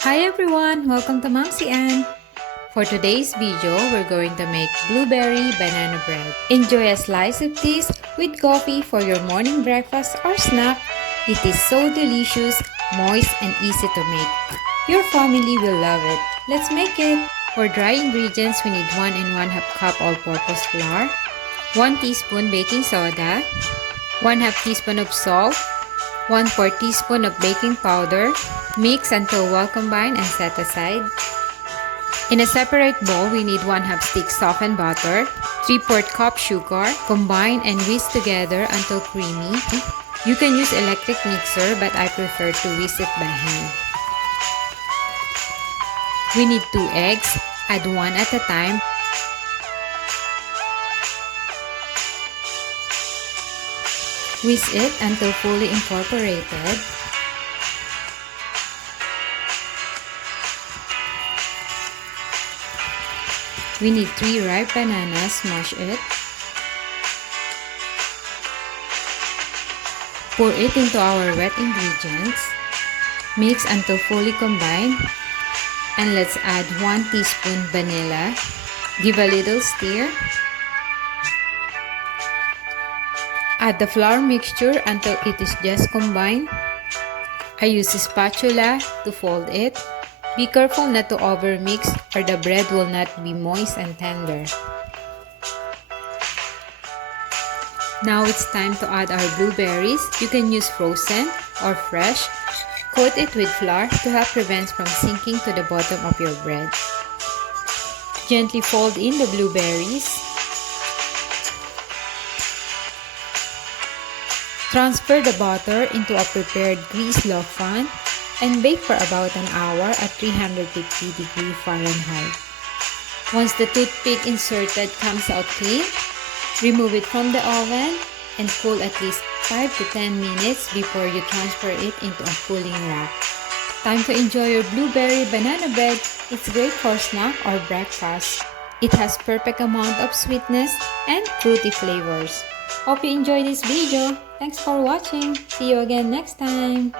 Hi everyone! Welcome to MomZ. For today's video, we're going to make blueberry banana bread. Enjoy a slice of this with coffee for your morning breakfast or snack. It is so delicious, moist, and easy to make. Your family will love it. Let's make it! For dry ingredients, we need 1 and 1/2 cup all-purpose flour, 1 teaspoon baking soda, 1/2 teaspoon of salt, 1/4 teaspoon of baking powder. Mix until well combined and set aside. In a separate bowl, we need 1/2 stick softened butter, 3/4 cup sugar. Combine and whisk together until creamy. You can use electric mixer, but I prefer to whisk it by hand. We need 2 eggs. Add 1 at a time. Whisk it until fully incorporated. We need 3 ripe bananas. Smash it. Pour it into our wet ingredients. Mix until fully combined. And let's add 1 teaspoon vanilla. Give a little stir. Add the flour mixture until it is just combined. I use a spatula to fold it. Be careful not to overmix or the bread will not be moist and tender. Now it's time to add our blueberries. You can use frozen or fresh. Coat it with flour to help prevent from sinking to the bottom of your bread. Gently fold in the blueberries. Transfer the butter into a prepared greased loaf pan and bake for about an hour at 350 degrees Fahrenheit. Once the toothpick inserted comes out clean, remove it from the oven and cool at least 5 to 10 minutes before you transfer it into a cooling rack. Time to enjoy your blueberry banana bread. It's great for snack or breakfast. It has perfect amount of sweetness and fruity flavors. Hope you enjoyed this video. Thanks for watching. See you again next time.